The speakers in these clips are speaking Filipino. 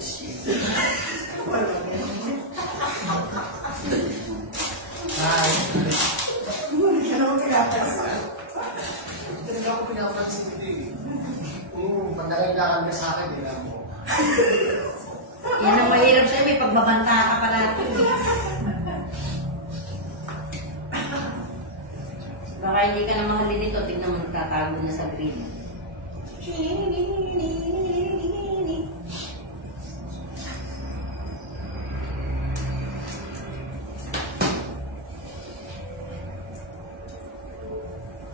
Wala na yun. Ay, Hindi ka naman pinapasa. talaga ako pinapansin ko din. Kung pandalang-dalang ka sa akin, hindi na mo. Yan ang mahirap sa'yo, may pagbabanta ka palagi. Baka hindi ka na mahalin nito, tignan mo nagtatago na sa grid.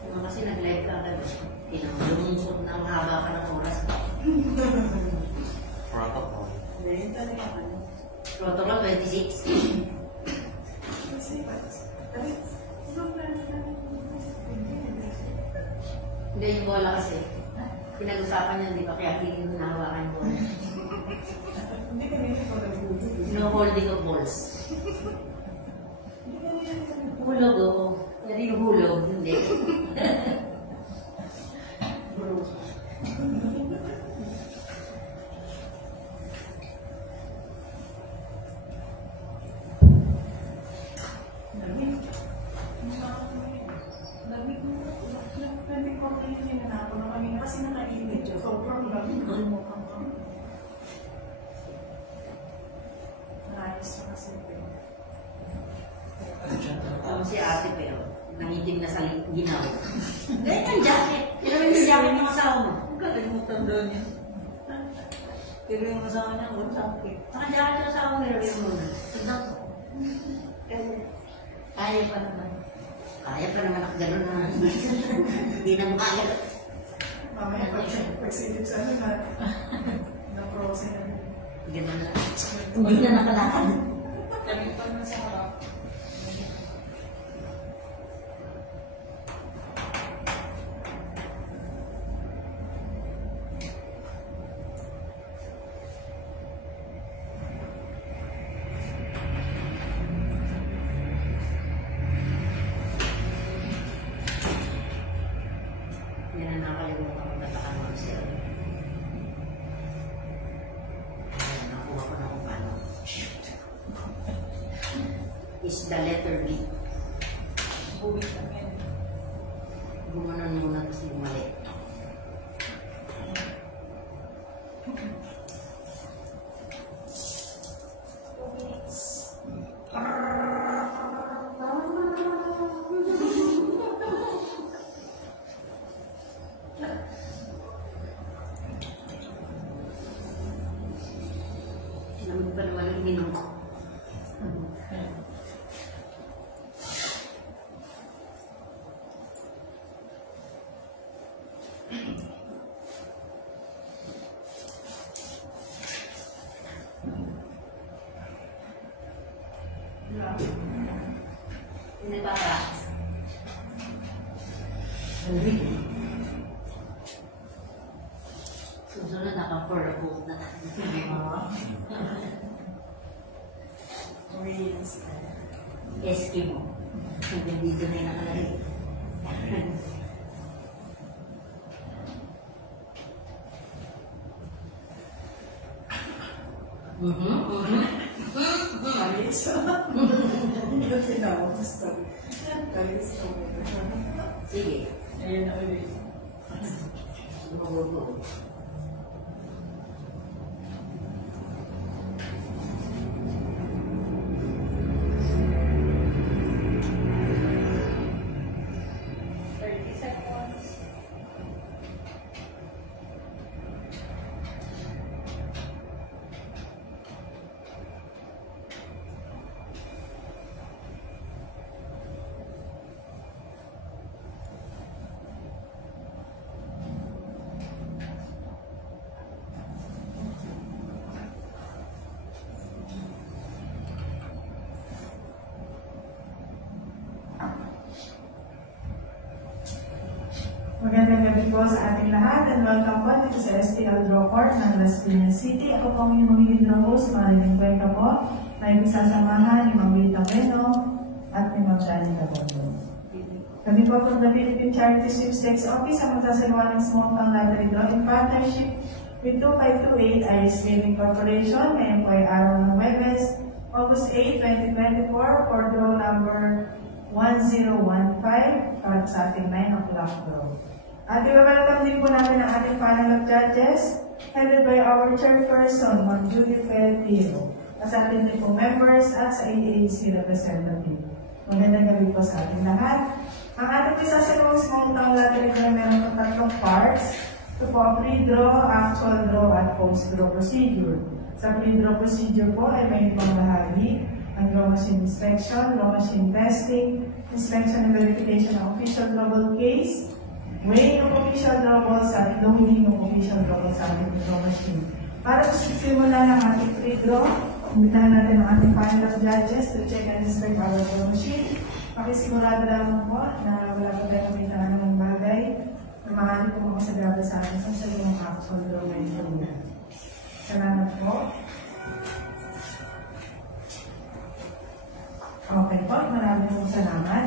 Ano kasi nag-live ka agad. Lumungkot na ang haba ka ng oras. Protocol. Ngayon talaga ano. Protocol 26. Hindi yung bola kasi. Pinag-usapan niya, di ba? Kaya hindi mo nahawakan yung bola. Hindi ka nila ko nag-uwi. No holding of balls. Hulog, oo. Pero yung hulog, hindi. Kasi nakainit siya. Sobrang lamig ng mukha ko. Ayos na kasi ito. Alam si ate pero, nangitim na sa ginaw. Ganyan ang jacket. Tinawin yung jacket ng asawa mo. Ang kalimutan daw niya. Pero yung asawa niya, ang sakit. Naka-jacket yung asawa mo, nilawin mo na. Tignan ko. Kaya pa naman. Kaya pa naman ako gano'n na. Hindi na mo kaya. Mamaya pag-silip sa ano na na-crossing na. Gano'n na. Hindi na nakalakad. Kalimutan na sa harap. Yan na nakalimutan ko tatakan mo siya. Nakuha ko na kung paano. Is the letter B. Buwit lang yan. Gumanon muna tapos bumalik. Lamig pa naman ang ininom ko. Hindi pa ka. Susunod naka-fur coat na. Eskimo. Dito na yung nakalagay. Ayos. Hindi ko tinawag sa story. Ayos na mo. Sige. Ayan na ulit. Lumago. Magandang gabi po sa ating lahat and welcome po dito sa STL Draw Court ng Las Piñas City. Ako po ang inyong magiging draw host, Maraming Cuenca po. May isasamahan ni Ma'am Rita Bueno at ni Ma'am Shani Tabondo. Kami po from the Philippine Charity Sweepstakes Office ang magsasagawa ng small town lottery draw in partnership With 2528 ay Swimming Corporation. Ngayon po ay araw ng Webes, August 8, 2024, for draw number 1015 para sa ating 9 o'clock draw. At i-welcome din po natin ang ating panel of judges, headed by our chairperson, Ma'am Judy Feltiro, at sa ating din po members at sa AAC representative. Magandang gabi po sa ating lahat. Ang ating isasalong simultang lahat ay meron ng tatlong parts. Ito po ang pre-draw, actual draw, at post-draw procedure. Sa pre-draw procedure po ay may ibang bahagi, ang draw machine inspection, draw machine testing, inspection and verification ng official drawable case, weighing of official drawables at loading of official drawables sa ating draw machine. Para simula ng ating pre-draw, imbitahan natin ang ating panel of judges to check and inspect our draw machine. Pakisigurado lamang po na wala po tayo kamitaan ng bagay na maaari po mga sagaba sa atin sa salunong actual draw ngayon. Salamat po. Okay po, maraming pong salamat.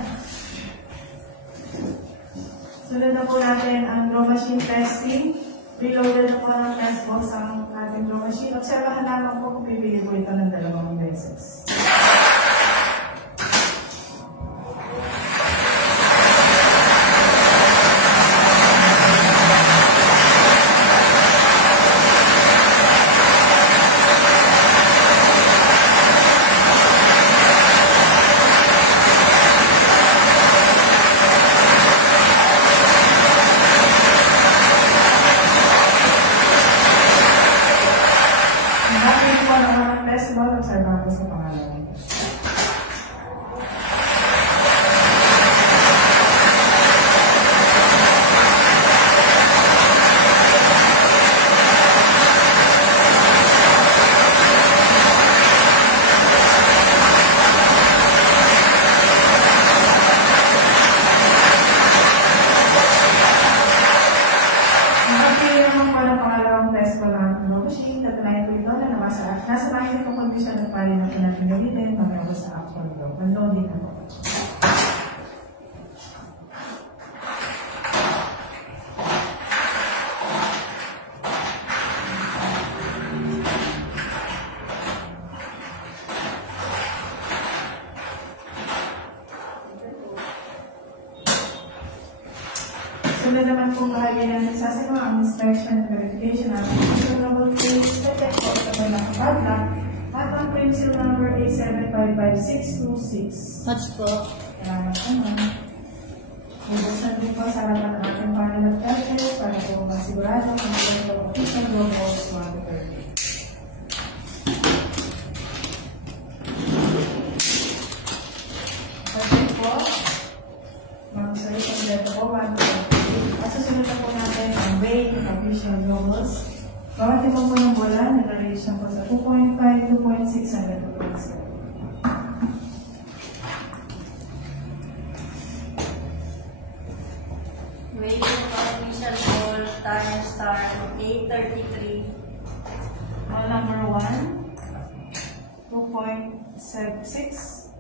Sunod na po natin ang draw machine testing. Reloaded na po ng test box ang ating draw machine. Observahan lamang po kung pipili po ito ng 2 beses. Nasa makikita kong condition at pali na natin gamitin pagkakos sa actual draw. Unloading na po. Sunod naman pong bahagi ng nagsasagawa ang inspection and verification ng controllable case, check po sa pagkakapadla, at ang pencil number 8755626. What's po? Salamat naman. Ibuksan din po sa harapan ng ating panel of judges para po masigurado kung ito ang official draw box 130. Okay po. Mag-sorry po dito po 130. At susunod na po natin ang weight ng official drawables. Bawat ipang po ng bola, nag-range na po sa 2.5, 2.6 hanggang 2.7. Weight of official ball, time start, 8:33. Ball number 1, 2.76,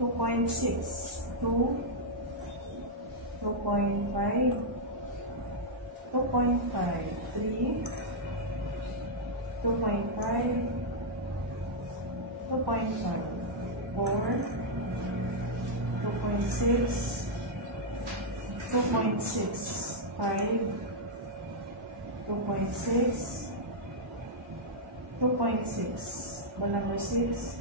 2.6, 2, 2.5, 2.5, 3, 2.5, 2.5, 4, 2.6, 2.6, 5, 2.6, 2.6, ball number 6,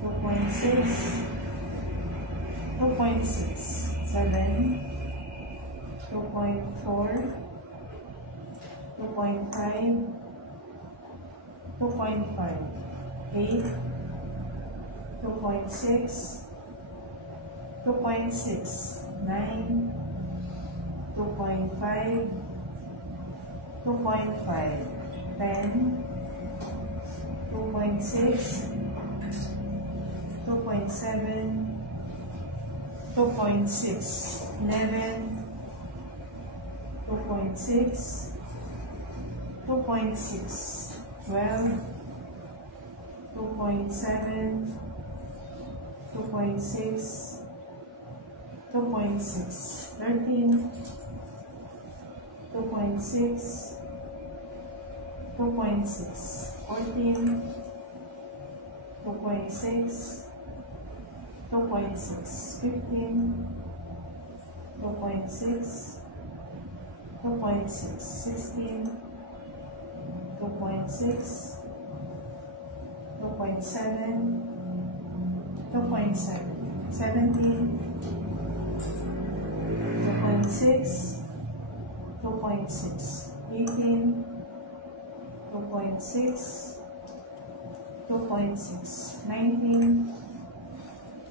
2.6, 2.6, 7, 2.4, 2.5, 2.5, 8, 2.6, 2.6, 9, 2.5, 2.5, 10, 2.6, 2.7, 2.6, 11, 2.6, 2.6, 12, 2.7, 2.6, 2.6, 13, 2.6, 2.6, 14, 2.6, 2.6, 15, 2.6, 2.6, 16, 2.6, 2.7, 2.7, 17, 2.6, 2.6, 18, 2.6, 2.6, 19,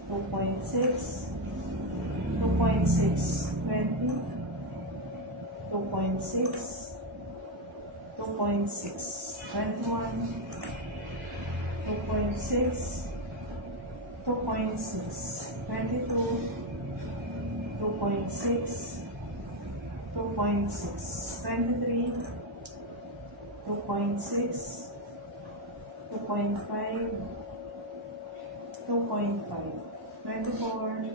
2.6, 2.6, 20, 2.6, 2.6, 21, 2.6, 2.6, 22, 2.6, 2.6, 23, 2.6, 2.5, 2.5, 24,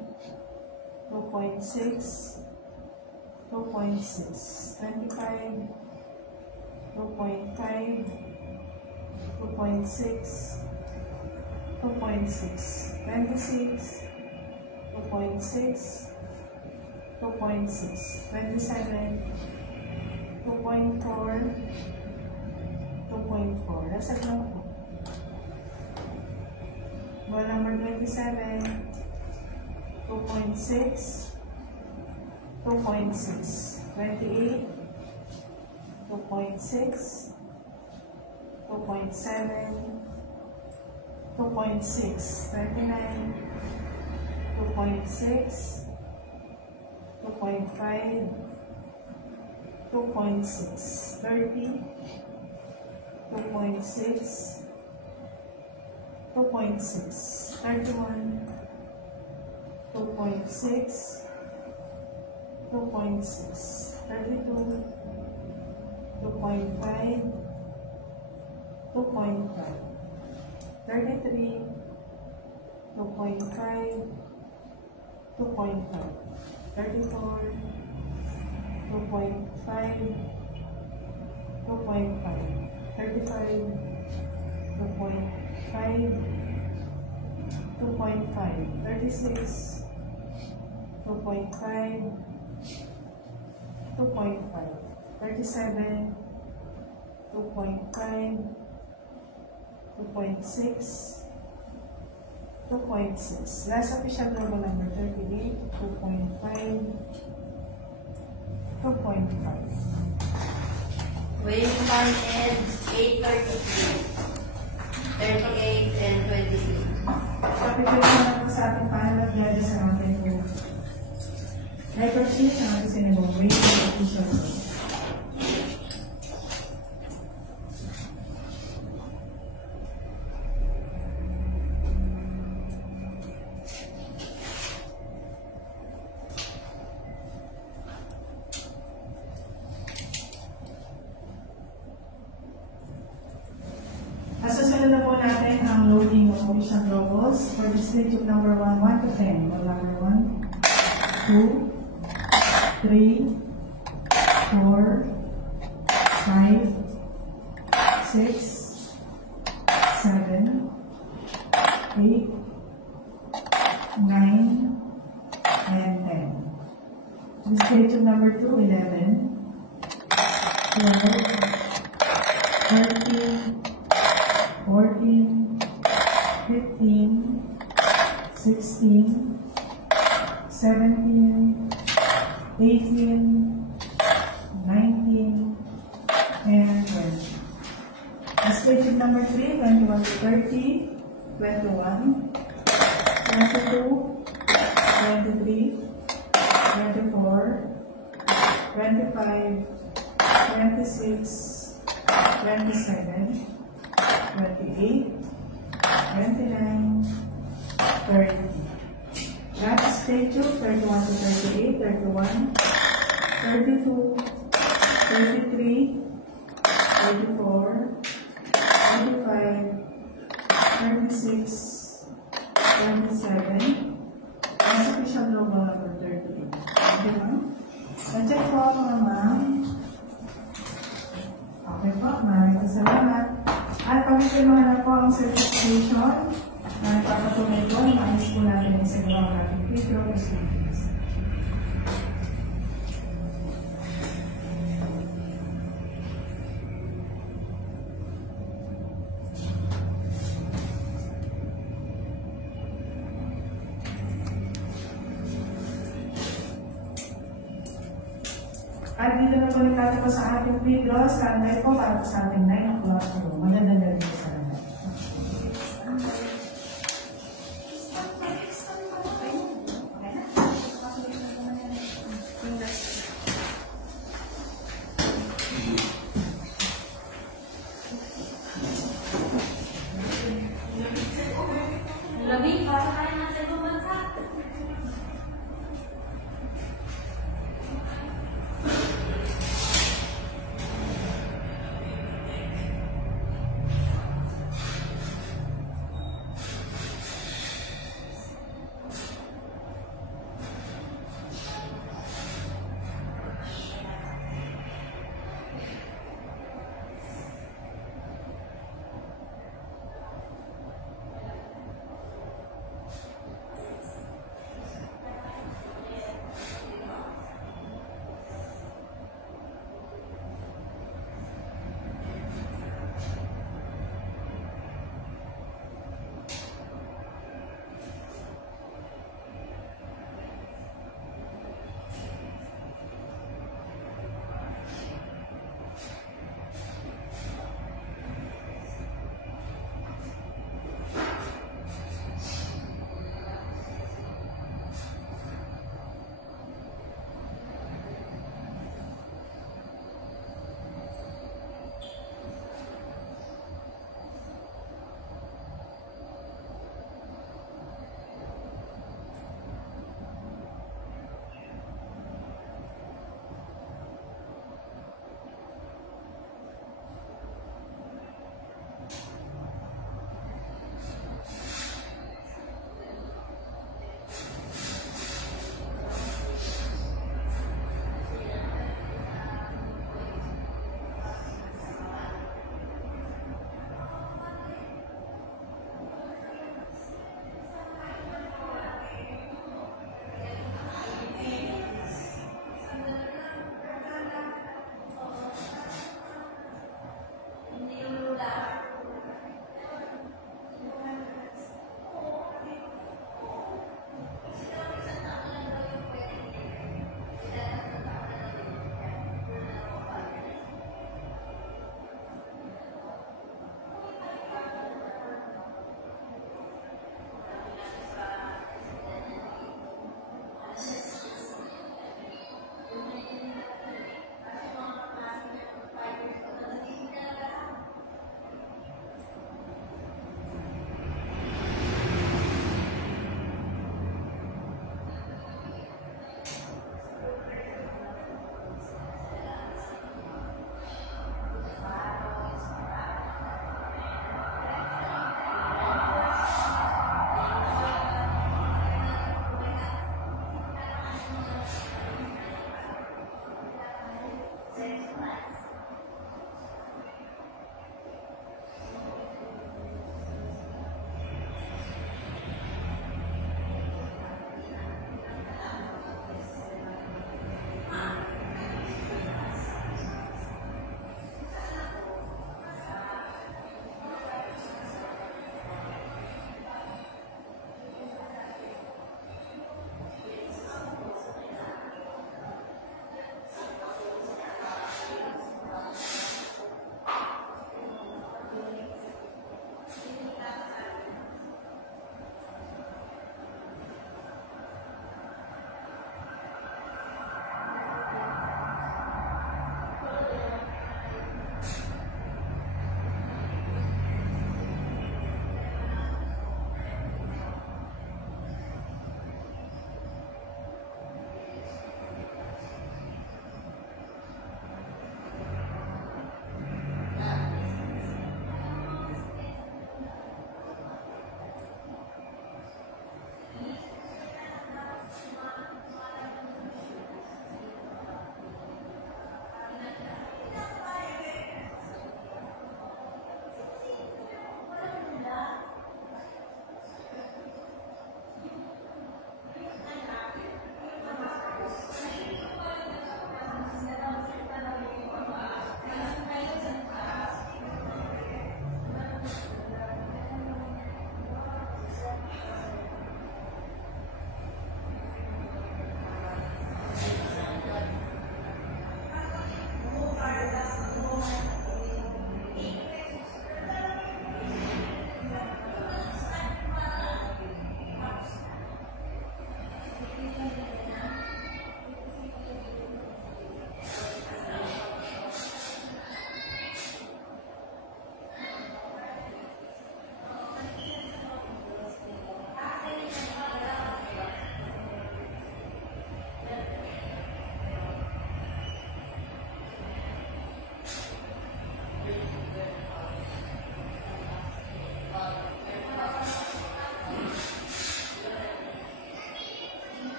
2.6, 2.6, 25, 2.5, 2.6, 2.6, 26, 2.6, 2.6, 27, 2.4, 2.4. That's a number. Ball number 27, 2.6, 2.6, 28, 2.6, 2.7, 2.6, 39, 2.6, 2.5, 2.6, 30, 2.6, 2.6, 31, 2.6, 2.6, 32, 2.5, 2.5, 33, 2.5, 2.5, 34, 2.5, 2.5, 35, 2.5, 2.5, 36, 2.5, 2.5, 37, 2.5, 2.6, 2.6. Last official global number 38, 2.5, 2.5. Weighing time ends 8:33, 38 and 23. Kapitulad na po sa ating pangalang yada sa ating record sheet sa ating sinagawin sa official global. Susunod na po natin ang loading of official globals for this digit number 1, 1 to 10. Roll number 1, 2, 3, 4, 5, 6, 7, 8, 9, and 10. This digit number 2, 11, 12, 13, 14, 15, 16, 17, 18, 19, and 20. As digit number 3, 21 to 30, 21, 22, 23, 24, 25, 26, 27, 28, 29, 30. Last statue, 31 to 38, 31, 32, 33, 34, 35, 36, 27. Last official global number 38. Okay, ma'am? Na-check po mga ma'am. Okay po, maraming salamat. At pagkakilmahan na po ang certification na nagpapatunay po na maayos po natin ang isagawa ng ating video proceedings. At dito na po nagtatapos sa ating video. Standby po para po sa ating 9 o'clock. Magandang gabi po sa lahat. Lamig, para tayo nasa ibang bansa.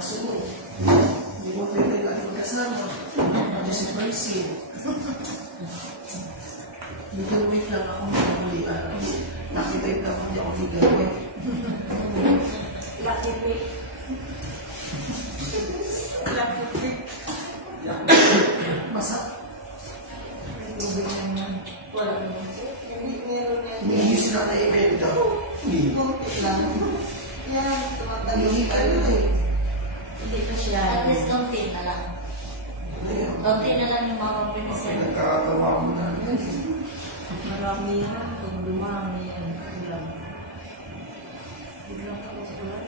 Kaso mo, hindi mo pwede ka kasama. Kasi si Marcy. Dito wait lang ako magmulian. Nakitay lang ako, hindi ako bigay. Lucky pick. Lucky pick. Masak. Tubig naman. Wala naman. Hindi sila na event daw. Hindi. Lang. Yan, Hindi ka na eh. Hindi pa siya. At least konti na lang. Konti na lang yung mga pinisin. Nagkakatawa mo na. Marami yan. Kung dumami yan. Biglang. Biglang tapos wala.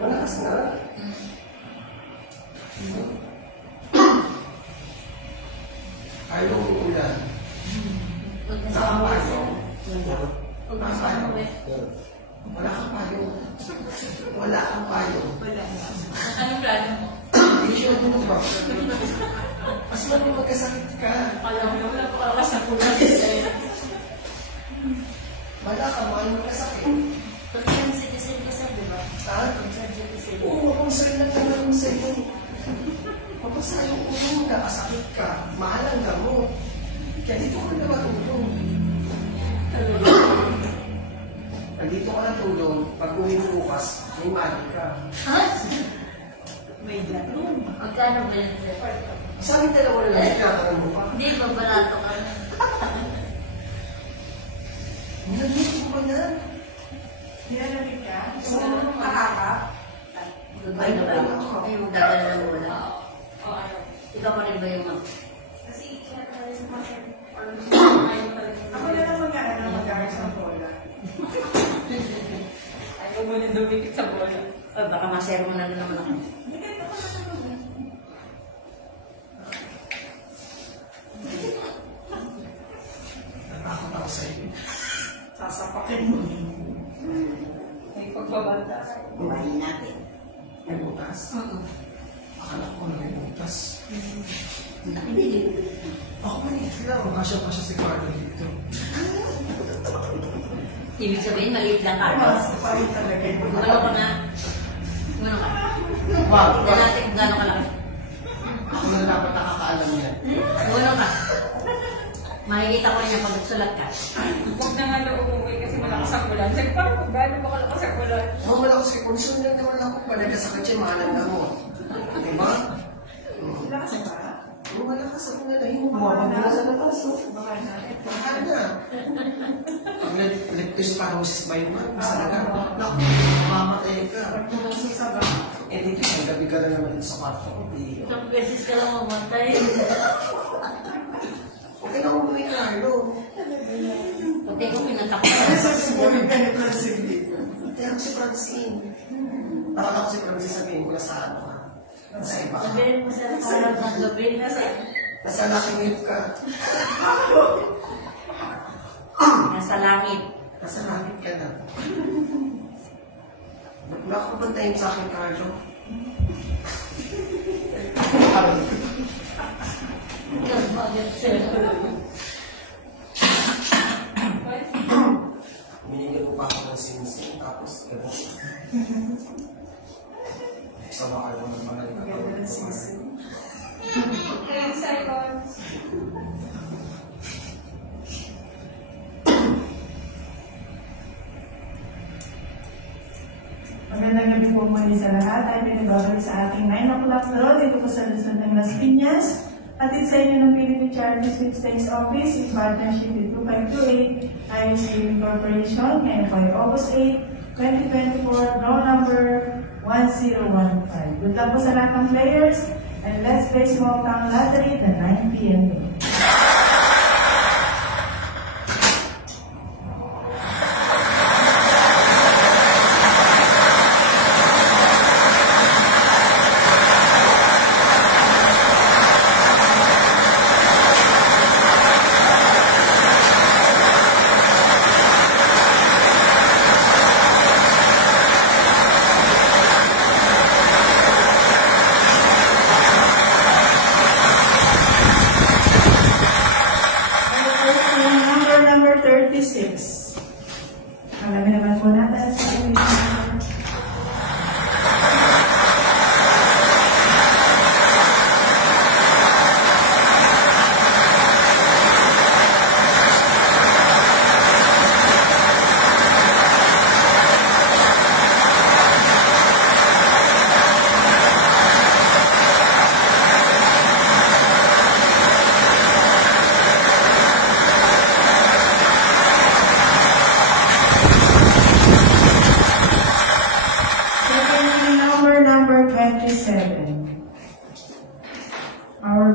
Malakas na. Ayaw mo ulan. Wala kang payo. Wala kang payo. Anong plano mo? Issue mo ba? Mas magkasakit ka. Alam mo, wala pa ako sa pulang isa. Wala ka, mahal magkasakit. Kasi yung citizen ko sa, di ba? Ha? Oo, concern lang naman sa iyo. Mapasa yung ulo mo, nakasakit ka. Mahal ang gamot. Kaya dito ka na matulong. Pag dito ka natulong, pag uwi mo bukas, may mali ka. Ha? May ganun. Magkano ba yung report ko? Sabi dalawa na lang, tinatanong mo pa. Hindi, babalato ka na. Nandito ko ba na? Nilalamig ka? Oo. Nakaka? Ay, na ba yun? Ay, magdadala ng wala. Ikaw pa rin ba yung mag... Ako na lang mag-aaral sa bola. Ayaw mo na dumikit sa bola. Oh, baka masero mo na naman ako. Natakot ako sa iyo. Sasapakin mo. May pagbabanta. Kumain natin. May butas? Akala ko na may butas. Hindi. Ako maliit lang. Kasya-kasya si Carlo dito. Ibig sabihin, maliit lang Carlos. Palit talaga yun. Gumano ka na. Gumano ka. Wow. Tignan natin kung gano'n kalaki. Ako na dapat nakakaalam yan. Gumano ka. Makikita ko rin yan pag nagsulat ka. Huwag na nga daw umuwi kasi malakas ang ulan. Sabi, parang kung gano'n ba kalakas ang ulan? Oo, malakas kayo. Kondisyon lang naman ako. Palagkasakit siya, mahalang na mo. Diba? Lakas ba? Oo, malakas ako na lang. Bumabagla sa labas. Baka na. Baka na. Pag nag-lectus parosis ba yun? Basta na lang. Naku, mamatay ka. Pag pumusok sa ba? Eh, dito, may gabi ka na naman sa kwarto ko. Isang beses ka lang mamatay. Huwag ka na umuwi, Carlo. Pati ko pinatakot. Ano sa sibulig ka ni Francine dito? Hindi ako si Francine. Takot ako si Francine, sabihin ko na sa ano ka. Sa iba ka. Sabihin mo sa parang ng gabi na sa... Nasa lakingit ka. Nasa langit. Nasa langit ka na. Wala ka bantayin sa akin, Carlo. Minigyan ko pa ako ng sinising, tapos gano'n. Sama kayo ng mga Ganda ng sisi. Okay, seconds. Magandang gabi po muli sa lahat. Ay pinababalik sa ating 9 o'clock draw dito po sa Luzon ng Las Piñas. Atid sa inyo ng Philippine Charity Sweepstakes Office in partnership with 2528 IOC Corporation and by August 8, 2024, draw number 1015. Good luck po sa lahat ng players and let's play Small Town Lottery the 9 p.m.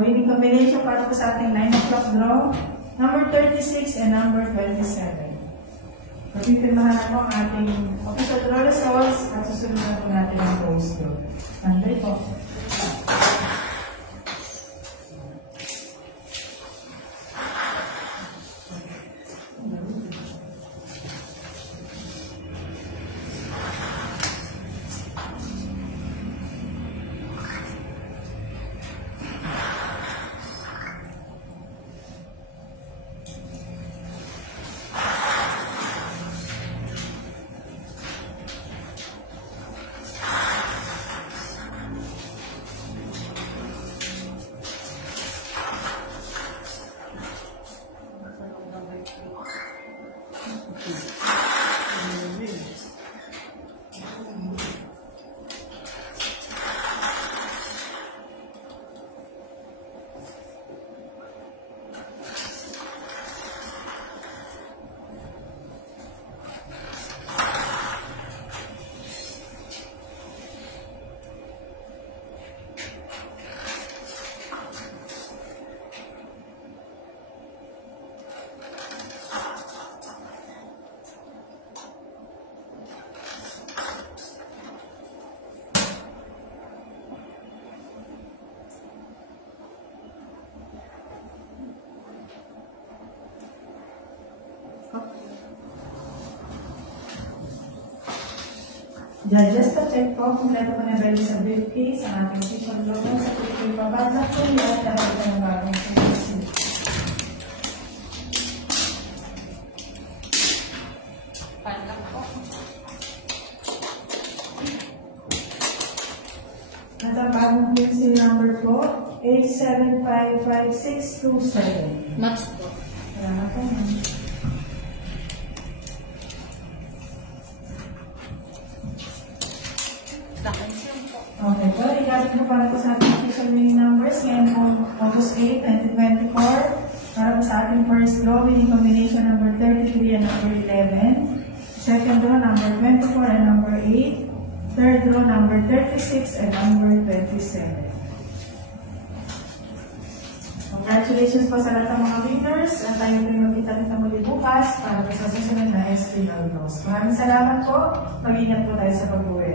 winning combination para po sa ating 9 o'clock draw, number 36 and number 27. Pagpipirmahan na po ang ating official draw results at susunod na po natin ang close draw. Nandun po. Judges, pa-check po kung kompleto po na value sa briefcase ang ating official logo sa picture pabasa po at dapat po ng bagong policy. At ang bagong policy number po, 87555627. Match po. Salamat po. Okay po, regarding po para po sa ating official winning numbers, ngayon po August 8, 2024, para po sa ating first draw, winning combination number 33 and number 11, second draw number 24 and number 8, third draw number 36 and number 27. Congratulations po sa lahat ng mga winners at tayo po magkita-kita muli bukas para po sa susunod na SPL draws. Maraming salamat po, mag-ingat po tayo sa pag-uwi.